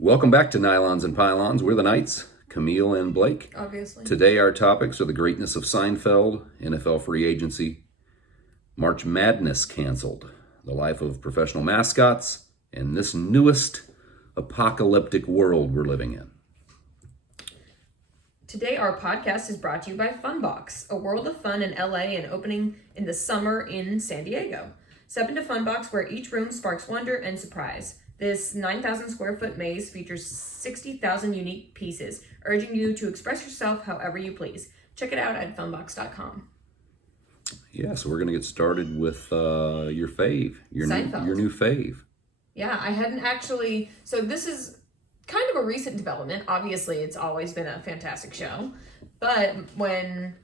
Welcome back to Nylons and Pylons. We're the Knights, Camille and Blake. Obviously. Today our topics are the greatness of Seinfeld, NFL free agency, March Madness canceled, the life of professional mascots, and this newest apocalyptic world we're living in. Today our podcast is brought to you by Funbox, a world of fun in LA and opening in the summer in San Diego. Step into Funbox where each room sparks wonder and surprise. This 9,000 square foot maze features 60,000 unique pieces, urging you to express yourself however you please. Check it out at funbox.com. Yeah, so we're going to get started with your fave, your new fave. Yeah, I hadn't actually... So this is kind of a recent development. Obviously, it's always been a fantastic show. But when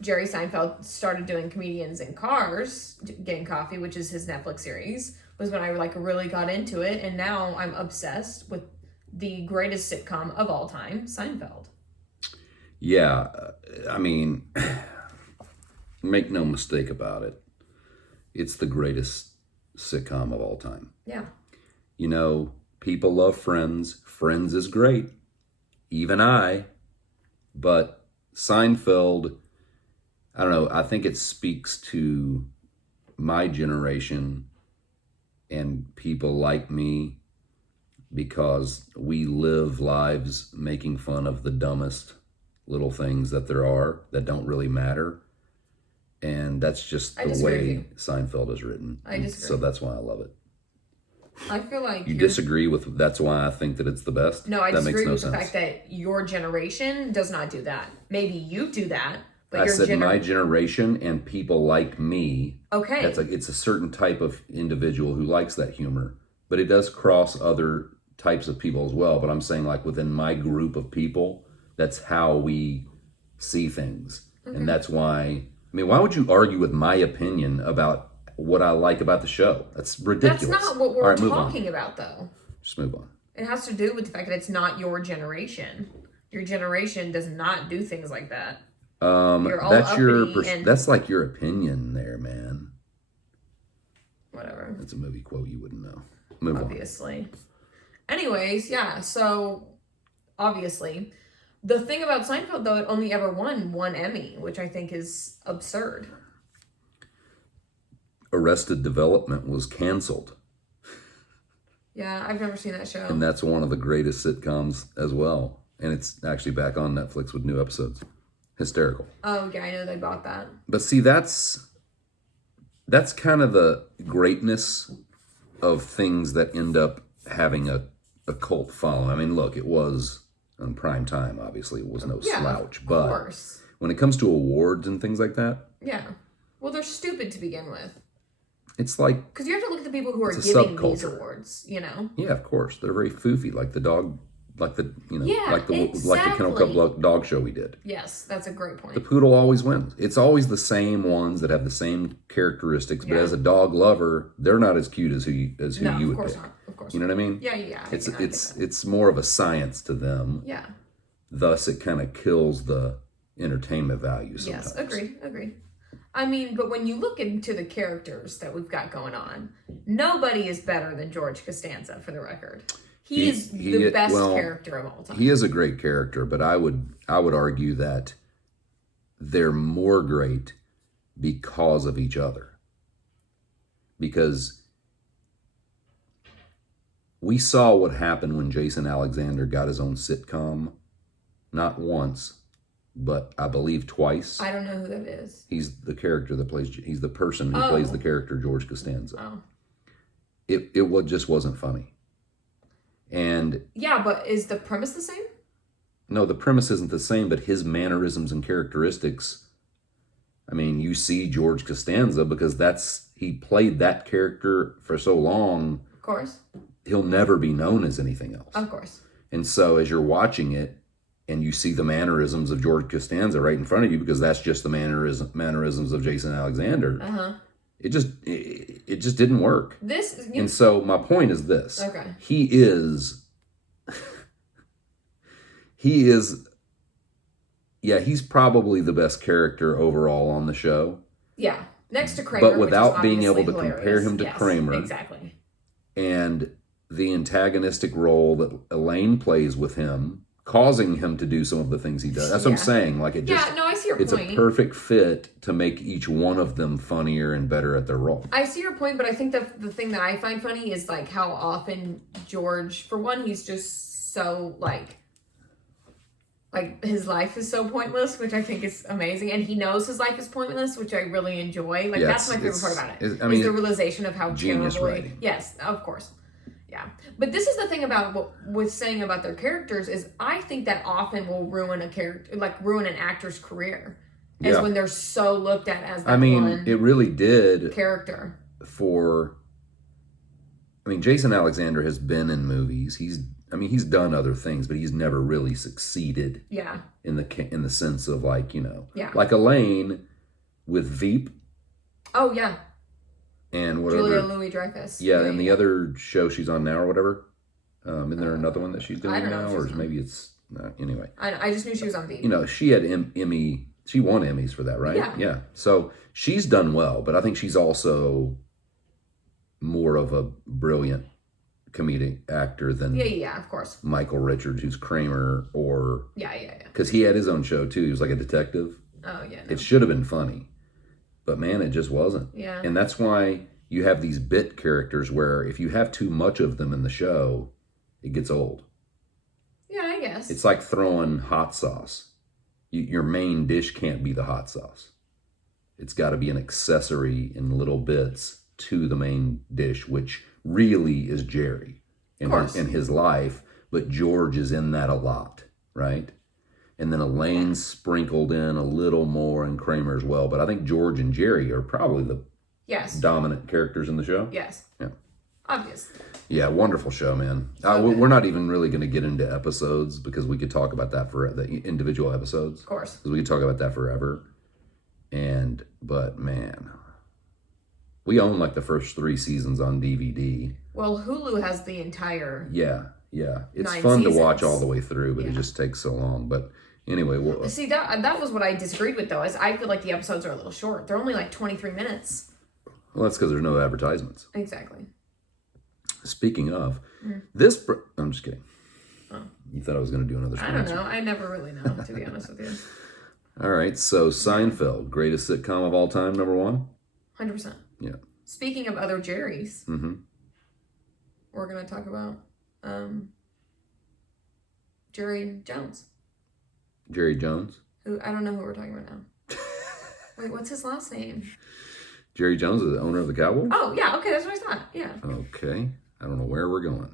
Jerry Seinfeld started doing Comedians in Cars, Getting Coffee, which is his Netflix series, was when I really got into it. And now I'm obsessed with the greatest sitcom of all time, Seinfeld. Yeah, I mean, make no mistake about it. It's the greatest sitcom of all time. Yeah. You know, people love Friends. Friends is great. Even I. But Seinfeld, I don't know, I think it speaks to my generation and people like me because we live lives making fun of the dumbest little things that there are that don't really matter. And that's just the way Seinfeld is written. I disagree. So that's why I love it. I feel like you disagree with that's why I think that it's the best? No, I disagree with the sense. fact that your generation does not do that. Maybe you do that, but I said my generation and people like me. Okay. It's a certain type of individual who likes that humor, but it does cross other types of people as well. But I'm saying like within my group of people, that's how we see things. Okay. And that's why, I mean, why would you argue with my opinion about what I like about the show? That's ridiculous. That's not what we're talking about, though. Just move on. It has to do with the fact that it's not your generation. Your generation does not do things like that. That's like your opinion there, man. Whatever. That's a movie quote you wouldn't know. Move Obviously. Anyways, yeah, so obviously. The thing about Seinfeld, though, it only ever won one Emmy, which I think is absurd. Arrested Development was canceled. Yeah, I've never seen that show. And that's one of the greatest sitcoms as well. And it's actually back on Netflix with new episodes. Hysterical. Oh, yeah, I know they bought that. But see, that's kind of the greatness of things that end up having a cult following. I mean, look, it was on prime time, obviously. It was no slouch. But course. When it comes to awards and things like that. Yeah. Well, they're stupid to begin with. It's like... Because you have to look at the people who are giving these awards, you know? Yeah, of course. They're very foofy, like the dog... like the exactly. Kennel Club dog show we did. Yes, that's a great point. The poodle always wins. It's always the same ones that have the same characteristics, but as a dog lover, they're not as cute as who you would pick. Of course not. Of course. You know what I mean? Yeah. It's more of a science to them. Yeah. Thus, it kind of kills the entertainment value sometimes. Yes, agreed. I mean, but when you look into the characters that we've got going on, nobody is better than George Costanza, for the record. He is the best character of all time. He is a great character, but I would argue that they're more great because of each other. Because we saw what happened when Jason Alexander got his own sitcom, not once, but I believe twice. I don't know who that is. He's the character that plays. He's the person who plays the character George Costanza. Oh. It just wasn't funny. And yeah, but is the premise the same? No, the premise isn't the same, but his mannerisms and characteristics. I mean, you see George Costanza because he played that character for so long. Of course. He'll never be known as anything else. Of course. And so as you're watching it and you see the mannerisms of George Costanza right in front of you because that's just the mannerisms of Jason Alexander. Uh-huh. It just didn't work. And so my point is this. Okay. He is he's probably the best character overall on the show. Yeah. Next to Kramer, but without being able to hilarious. compare him to Kramer. Exactly. And the antagonistic role that Elaine plays with him, causing him to do some of the things he does. That's what I'm saying. Like it just, no, I see your it's point. a perfect fit to make each one of them funnier and better at their role. I see your point, but I think the thing that I find funny is like how often George, for one, he's just so like his life is so pointless, which I think is amazing, and he knows his life is pointless, which I really enjoy. Like that's my favorite part about it. Is the realization of how terribly. Yes, of course. Yeah, but this is the thing about what with saying about their characters is I think that often will ruin a character, like ruin an actor's career, is when they're so looked at as that one it really did character. Jason Alexander has been in movies. He's done other things, but he's never really succeeded. Yeah. In the sense of like Elaine with Veep. Oh yeah. And whatever. Julia Louis-Dreyfus. Yeah, and the other show she's on now or whatever. Isn't there another one that she's doing now? Or maybe it's... anyway. I just knew she was on Veep. She had Emmy... She won Emmys for that, right? Yeah. So she's done well, but I think she's also more of a brilliant comedic actor than... Yeah, of course. Michael Richards, who's Kramer, or... Yeah. Because he had his own show, too. He was like a detective. Oh, yeah. No. It should have been funny. But man, it just wasn't. Yeah. And that's why you have these bit characters where if you have too much of them in the show, it gets old. Yeah, I guess. It's like throwing hot sauce. Your main dish can't be the hot sauce. It's got to be an accessory in little bits to the main dish, which really is Jerry in his life. But George is in that a lot, right? And then Elaine's sprinkled in a little more, and Kramer as well. But I think George and Jerry are probably the dominant characters in the show. Yes. Yeah. Obviously. Yeah, wonderful show, man. We're not even really going to get into episodes because we could talk about that for the individual episodes. Of course. Because we could talk about that forever. But man, we own like the first 3 seasons on DVD. Well, Hulu has the entire... Yeah. It's 9 fun seasons. To watch all the way through, but it just takes so long. But anyway, see, that was what I disagreed with, though, is I feel like the episodes are a little short. They're only like 23 minutes. Well, that's because there's no advertisements. Exactly. Speaking of, I'm just kidding. Oh. You thought I was going to do another sponsor. I don't know. I never really know, to be honest with you. All right, so Seinfeld, greatest sitcom of all time, number 1? 100%. Yeah. Speaking of other Jerrys, we're going to talk about Jerry Jones. Jerry Jones? Who I don't know who we're talking about now. Wait, what's his last name? Jerry Jones is the owner of the Cowboys? Oh, yeah. Okay, that's what I thought. Yeah. Okay. I don't know where we're going.